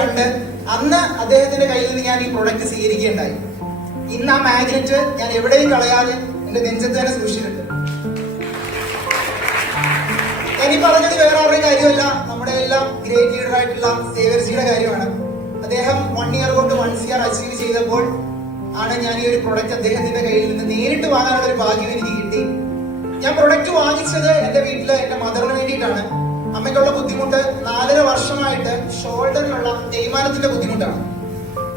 കണ്ട് അന്ന് അദ്ദേഹത്തിന്റെ കയ്യിൽ നിന്ന് ഞാൻ ഈ പ്രൊഡക്റ്റ് സ്വീകരിക്കുകയുണ്ടായി. ഇന്ന് ആ മാഗ്നറ്റ് ഞാൻ എവിടെയും കളയാതെ എന്റെ നെഞ്ചത്ത് തന്നെ സൂക്ഷിച്ചിട്ടുണ്ട്. എനിക്ക് പറഞ്ഞത് വേറെ ആരുടെയും കാര്യമല്ല. നമ്മുടെ എല്ലാം ഗ്രേറ്റ് ലീഡർ ആയിട്ടുള്ള സേവർജിയുടെ കാര്യമാണ്. അദ്ദേഹം വൺ ഇയർ കൊണ്ട് വൺ ഇയർ അച്ചീവ് ചെയ്തപ്പോൾ ആണ് ഞാൻ ഈ ഒരു പ്രൊഡക്റ്റ് അദ്ദേഹത്തിന്റെ കയ്യിൽ നിന്ന് നേരിട്ട് വാങ്ങാനുള്ള ഒരു ഭാഗ്യം എനിക്ക് കിട്ടി. ഞാൻ പ്രൊഡക്റ്റ് വാങ്ങിച്ചത് എന്റെ വീട്ടിലെ എന്റെ മദറിന് വേണ്ടിയിട്ടാണ്. അമ്മയ്ക്കുള്ള ബുദ്ധിമുട്ട് നാലര വർഷമായിട്ട് ഷോൾഡറിലുള്ള തേയ്മാനത്തിന്റെ ബുദ്ധിമുട്ടാണ്.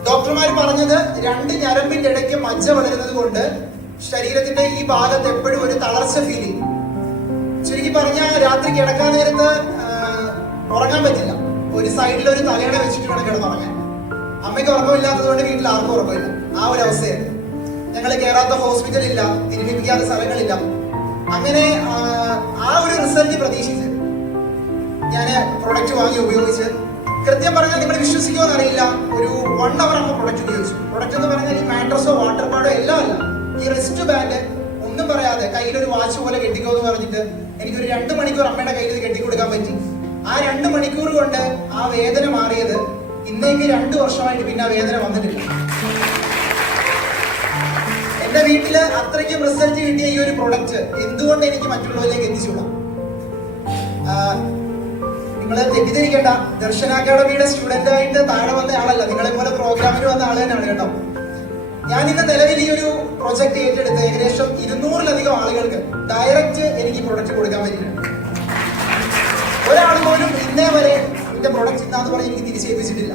ഡോക്ടർമാർ പറഞ്ഞത് രണ്ട് ഞരമ്പിന്റെ ഇടയ്ക്ക് മജ്ജ വളരുന്നത് കൊണ്ട് ശരീരത്തിന്റെ ഈ ഭാഗത്ത് എപ്പോഴും ഒരു തളർച്ച ഫീൽ ചെയ്യും. ശരിക്കും പറഞ്ഞാൽ രാത്രി കിടക്കാൻ നേരത്ത് ഉറങ്ങാൻ പറ്റില്ല. ഒരു സൈഡിൽ ഒരു തലയണ വെച്ചിട്ട് വേണം കിടന്നുറങ്ങാൻ അമ്മയ്ക്ക് ഉറക്കമില്ലാത്തത് കൊണ്ട് വീട്ടിൽ ആർക്കും ഉറക്കമില്ല. ആ ഒരു അവസ്ഥയായിരുന്നു. ഞങ്ങൾ കയറാത്ത ഹോസ്പിറ്റലില്ല തിരുമിപ്പിക്കാത്ത സ്ഥലങ്ങളില്ല. അങ്ങനെ ആ ഒരു റിസൾട്ട് പ്രതീക്ഷിച്ച് ഞാൻ പ്രൊഡക്റ്റ് വാങ്ങി ഉപയോഗിച്ച്. കൃത്യം പറഞ്ഞാൽ നിങ്ങൾ വിശ്വസിക്കുമോ എന്നറിയില്ല. ഒരു വൺ അവർ അമ്മ പ്രൊഡക്റ്റ് ഉപയോഗിച്ചു. പ്രൊഡക്റ്റ് എന്ന് പറഞ്ഞാൽ ഈ മാട്രസോ വാട്ടർ പാഡോ എല്ലാം അല്ല. ഈ റിസ്റ്റ് ബാൻഡ് ഒന്നും പറയാതെ കയ്യിൽ ഒരു വാച്ച് പോലെ കെട്ടിക്കോ എന്ന് പറഞ്ഞിട്ട് എനിക്കൊരു രണ്ട് മണിക്കൂർ അമ്മയുടെ കയ്യിൽ കെട്ടി കൊടുക്കാൻ പറ്റി. ആ രണ്ട് മണിക്കൂർ കൊണ്ട് ആ വേദന മാറിയത് ഇന്നേക്ക് രണ്ട് വർഷമായിട്ട് പിന്നെ ആ വേദന വന്നിട്ടില്ല. എന്റെ വീട്ടിൽ അത്രയ്ക്കും റിസൾട്ട് കിട്ടിയ ഈ ഒരു പ്രൊഡക്റ്റ് എന്തുകൊണ്ട് എനിക്ക് മറ്റുള്ളവരിലേക്ക് എത്തിച്ചുകൂടാ? നിങ്ങൾ തെറ്റിദ്ധരിക്കേണ്ട. ദർശന അക്കാഡമിയുടെ സ്റ്റുഡന്റ് ആയിട്ട് താഴെ വന്ന ആളല്ല. നിങ്ങളെ പോലെ പ്രോഗ്രാമിന് വന്ന ആൾ തന്നെയാണ് കേട്ടോ. ഞാൻ ഇന്ന് നിലവിൽ ഈ ഒരു പ്രൊജക്ട് ഏറ്റെടുത്ത് ഏകദേശം ഇരുന്നൂറിലധികം ആളുകൾക്ക് ഡയറക്റ്റ് എനിക്ക് പ്രൊഡക്റ്റ് കൊടുക്കാൻ പറ്റിയിട്ടുണ്ട്. ഒരാൾ പോലും ഇന്നേ വരെ എന്റെ പ്രൊഡക്റ്റ് ഇന്നാന്ന് പറഞ്ഞ് എനിക്ക് തിരിച്ചേൽപ്പിച്ചിട്ടില്ല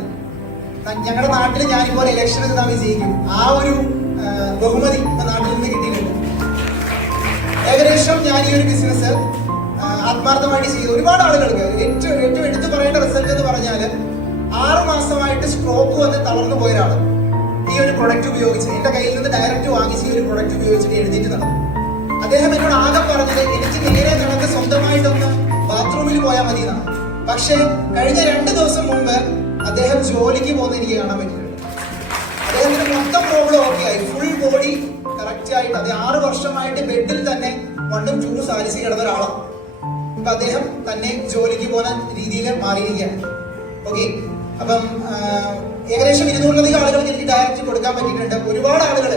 ഞങ്ങളുടെ നാട്ടിൽ ഞാനിപ്പോൾ ഇലക്ഷൻ നിന്നാ വിജയിക്കും. ആ ഒരു ബഹുമതി നാട്ടിൽ നിന്ന് കിട്ടിയിട്ടുണ്ട്. ഏകദേശം ഞാൻ ഈ ഒരു ബിസിനസ് ആത്മാർത്ഥമായിട്ട് ചെയ്തു ഒരുപാട് ആളുകൾക്ക് ഏറ്റവും ഏറ്റവും എടുത്തു പറയേണ്ട റിസൾട്ട് എന്ന് പറഞ്ഞാൽ ആറ് മാസമായിട്ട് സ്ട്രോക്ക് വന്ന് തളർന്നു പോയ ഒരാൾ ഈ ഒരു പ്രൊഡക്റ്റ് ഉപയോഗിച്ച്. എന്റെ കയ്യിൽ നിന്ന് ഡയറക്റ്റ് വാങ്ങിച്ച് ഈ ഒരു പ്രൊഡക്റ്റ് ഉപയോഗിച്ചിട്ട് എഴുതിയിട്ട് നടന്നു. അദ്ദേഹം എന്നോട് ആകെ പറഞ്ഞത് എനിക്ക് നേരെ നടക്ക് സ്വന്തമായിട്ടൊന്ന് ബാത്റൂമിൽ പോയാൽ മതി എന്നാണ് പക്ഷേ കഴിഞ്ഞ രണ്ട് ദിവസം മുമ്പ് അദ്ദേഹം ജോലിക്ക് പോകുന്ന എനിക്ക് കാണാൻ പറ്റിയിട്ടുണ്ട് അദ്ദേഹത്തിന് മൊത്തം പ്രോബ്ലം ഓക്കെ ആയി. ഫുൾ ബോഡി കറക്റ്റ് ആയിട്ട് അത് ആറ് വർഷമായിട്ട് ബെഡിൽ തന്നെ വണ്ടും ചൂട് സാധിച്ച് കിടന്ന ഒരാളാണ് ഇപ്പൊ അദ്ദേഹം തന്നെ ജോലിക്ക് പോകുന്ന രീതിയിൽ മാറിയിരിക്കുകയാണ്. ഓക്കെ അപ്പം ഏകദേശം ഇരുന്നൂറിലധികം ആളുകൾക്ക് എനിക്ക് ഡയറക്റ്റ് കൊടുക്കാൻ പറ്റിയിട്ടുണ്ട്. ഒരുപാട് ആളുകൾ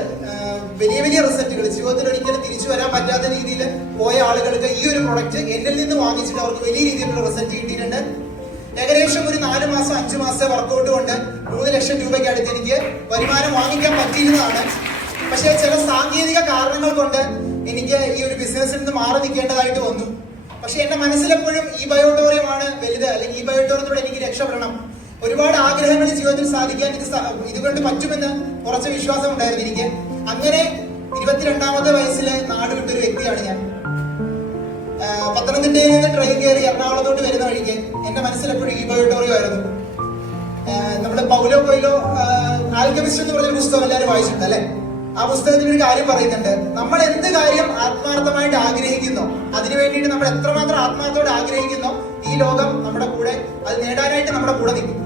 വലിയ വലിയ റിസൾട്ടുകൾ ജീവിതത്തിൽ ഒരിക്കലും തിരിച്ചു വരാൻ പറ്റാത്ത രീതിയിൽ പോയ ആളുകൾക്ക് ഈ ഒരു പ്രൊഡക്റ്റ് എന്നിൽ നിന്ന് വാങ്ങിച്ചിട്ട് അവർക്ക് വലിയ രീതിയിലുള്ള റിസൾട്ട് കിട്ടിയിട്ടുണ്ട്. ഏകദേശം ഒരു നാല് മാസം അഞ്ചു മാസം വർക്കൗട്ട് കൊണ്ട് മൂന്ന് ലക്ഷം രൂപയ്ക്ക് അടുത്ത് എനിക്ക് വരുമാനം വാങ്ങിക്കാൻ പറ്റിയിരുന്നതാണ്. പക്ഷേ ചില സാങ്കേതിക കാരണങ്ങൾ കൊണ്ട് എനിക്ക് ഈ ഒരു ബിസിനസ്സിൽ നിന്ന് മാറി നിൽക്കേണ്ടതായിട്ട് വന്നു. പക്ഷെ എന്റെ മനസ്സിലെപ്പോഴും ഈ ബയോട്ടോറിയമാണ് വലുത് അല്ലെങ്കിൽ ഈ ബയോട്ടോറിയത്തോടെ എനിക്ക് രക്ഷപ്പെടണം. ഒരുപാട് ആഗ്രഹങ്ങൾ ജീവിതത്തിൽ സാധിക്കാൻ ഇത് ഇതുകൊണ്ട് പറ്റുമെന്ന് കുറച്ച് വിശ്വാസം ഉണ്ടായിരുന്നു എനിക്ക്. അങ്ങനെ ഇരുപത്തിരണ്ടാമത്തെ വയസ്സിൽ നാട് വിട്ടൊരു വ്യക്തിയാണ് ഞാൻ. പത്തനംതിട്ടയിൽ നിന്ന് ട്രെയിൻ കയറി എറണാകുളത്തോട്ട് വരുന്ന വഴിക്ക് എന്റെ മനസ്സിലെപ്പോഴും ഈ ബയോട്ടോറിയം ആയിരുന്നു. നമ്മുടെ പൗലോ കൊയിലോ ആൽക്കമിസ്റ്റ് എന്ന് പറഞ്ഞ പുസ്തകം എല്ലാവരും വായിച്ചിട്ടുണ്ട് അല്ലെ? ആ പുസ്തകത്തിൽ ഒരു കാര്യം പറയുന്നുണ്ട്. നമ്മൾ എന്ത് കാര്യം ആത്മാർത്ഥമായിട്ട് ആഗ്രഹിക്കുന്നു അതിനു വേണ്ടിയിട്ട് നമ്മൾ എത്രമാത്രം ആത്മാർത്ഥത്തോടെ ആഗ്രഹിക്കുന്നു ഈ ലോകം നമ്മുടെ കൂടെ അത് നേടാനായിട്ട് നമ്മുടെ കൂടെ നിൽക്കും.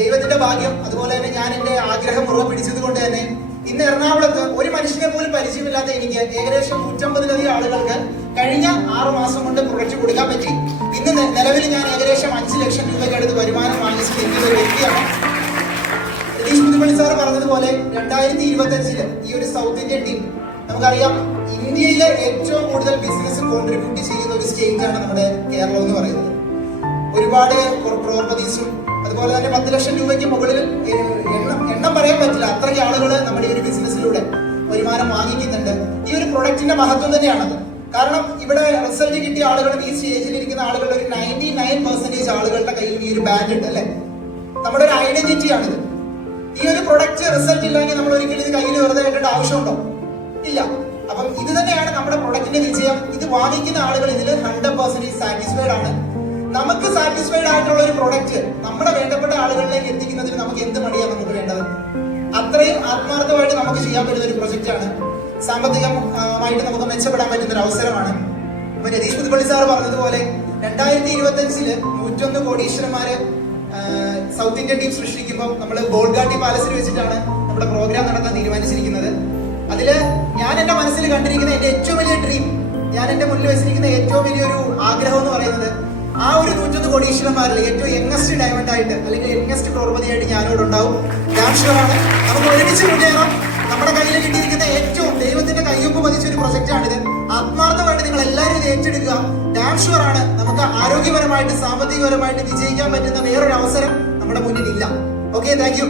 ദൈവത്തിന്റെ ഭാഗ്യം അതുപോലെ തന്നെ ഞാൻ എന്റെ ആഗ്രഹം മുറുകെ പിടിച്ചത് കൊണ്ട് തന്നെ ഇന്ന് എറണാകുളത്ത് ഒരു മനുഷ്യനെ പോലും പരിചയമില്ലാത്ത എനിക്ക് ഏകദേശം നൂറ്റമ്പതിലധികം ആളുകൾക്ക് കഴിഞ്ഞ ആറു മാസം കൊണ്ട് കുറച്ചു കൊടുക്കാൻ പറ്റി. ഇന്ന് നിലവിൽ ഞാൻ ഏകദേശം അഞ്ച് ലക്ഷം രൂപയ്ക്ക് അടുത്ത് വരുമാനം ഇരിക്കുന്ന ഒരു വ്യക്തിയാണ്. രതീഷ് മുതുമണി സാർ പറഞ്ഞതുപോലെ രണ്ടായിരത്തി ഇരുപത്തി അഞ്ചിൽ ഈ ഒരു സൗത്ത് ഇന്ത്യൻ ടീം നമുക്കറിയാം ഇന്ത്യയിലെ ഏറ്റവും കൂടുതൽ ബിസിനസ് കോൺട്രിബ്യൂട്ട് ചെയ്യുന്ന ഒരു സ്റ്റേറ്റ് ആണ് നമ്മുടെ കേരളം എന്ന് പറയുന്നത്. ഒരുപാട് പ്രോപ്പർട്ടീസും അതുപോലെ തന്നെ പത്ത് ലക്ഷം രൂപയ്ക്ക് മുകളിൽ എണ്ണം എണ്ണം പറയാൻ പറ്റില്ല. അത്രയ്ക്ക് ആളുകൾ നമ്മുടെ ഈ ഒരു ബിസിനസ്സിലൂടെ വരുമാനം വാങ്ങിക്കുന്നുണ്ട്. ഈ ഒരു പ്രൊഡക്റ്റിന്റെ മഹത്വം തന്നെയാണത്. കാരണം ഇവിടെ റിസൾട്ട് കിട്ടിയ ആളുകളും ഈ സ്റ്റേജിൽ ഇരിക്കുന്ന ആളുകളുടെ ഒരു നയന്റി നയൻ പെർസെന്റേജ് ആളുകളുടെ കയ്യിൽ ഈ ഒരു ബാൻഡ് ഉണ്ട് അല്ലെ? നമ്മുടെ ഒരു ഐഡന്റിറ്റി ആണിത്. ഈ ഒരു പ്രൊഡക്റ്റ് റിസൾട്ട് ഇല്ലെങ്കിൽ നമ്മൾ ഒരിക്കലും ഇത് കയ്യിൽ വെറുതെ വെക്കേണ്ട ആവശ്യമുണ്ടോ? ഇല്ല. അപ്പം ഇത് തന്നെയാണ് നമ്മുടെ പ്രൊഡക്റ്റിന്റെ വിജയം. ഇത് വാങ്ങിക്കുന്ന ആളുകൾ ഇതിൽ ഹൺഡ്രഡ് പെർസെന്റേജ് സാറ്റിസ്ഫൈഡ് ആണ്. നമുക്ക് സാറ്റിസ്ഫൈഡ് ആയിട്ടുള്ള ഒരു പ്രൊഡക്റ്റ് നമ്മുടെ വേണ്ടപ്പെട്ട ആളുകളിലേക്ക് എത്തിക്കുന്നതിന് നമുക്ക് എന്ത് മടിയാണ് നമുക്ക് വേണ്ടത്? അത്രയും ആത്മാർത്ഥമായിട്ട് നമുക്ക് ചെയ്യാൻ പറ്റുന്ന ഒരു പ്രൊജക്റ്റ് ആണ്. സാമ്പത്തികമായിട്ട് നമുക്ക് മെച്ചപ്പെടാൻ പറ്റുന്ന ഒരു അവസരമാണ്. ഇപ്പൊ രതീഷ് പുതുപ്പള്ളി സാർ പറഞ്ഞതുപോലെ രണ്ടായിരത്തി ഇരുപത്തി അഞ്ചിൽ നൂറ്റൊന്ന് കോടീശ്വരന്മാര് സൗത്ത് ഇന്ത്യൻ ടീം സൃഷ്ടിക്കുമ്പോൾ നമ്മൾ ബോൾഗാട്ടി പാലസിൽ വെച്ചിട്ടാണ് നമ്മുടെ പ്രോഗ്രാം നടത്താൻ തീരുമാനിച്ചിരിക്കുന്നത്. അതിൽ ഞാൻ എന്റെ മനസ്സിൽ കണ്ടിരിക്കുന്ന എന്റെ ഏറ്റവും വലിയ ഡ്രീം ഞാൻ എന്റെ മുന്നിൽ വെച്ചിരിക്കുന്ന ഏറ്റവും വലിയൊരു ആഗ്രഹം എന്ന് പറയുന്നത് ആ ഒരു നൂറ്റൊന്ന് കോടീശ്വരന്മാരിൽ ഏറ്റവും യങ്ങസ്റ്റ് ഡയമണ്ട് ആയിട്ട് അല്ലെങ്കിൽ യങ്ങസ്റ്റ് ക്രോർപതിയായിട്ട് ഞാനിവിടെ ഉണ്ടാവും. ഞാൻ നമുക്ക് ഒരുമിച്ച് മുന്നേറാം. നമ്മുടെ കയ്യിൽ കിട്ടിയിരിക്കുന്ന ഏറ്റവും ദൈവത്തിന്റെ കയ്യൊപ്പ് പതിച്ച ഒരു പ്രൊജക്റ്റ് ആണിത്. ആത്മാർത്ഥമായിട്ട് നിങ്ങൾ എല്ലാവരും ഏറ്റെടുക്കുക. ഞാൻ ഷുവർ ആണ്. നമുക്ക് ആരോഗ്യപരമായിട്ട് സാമ്പത്തികപരമായിട്ട് വിജയിക്കാൻ പറ്റുന്ന വേറൊരു അവസരം നമ്മുടെ മുന്നിൽ ഇല്ല ഓക്കെ താങ്ക് യു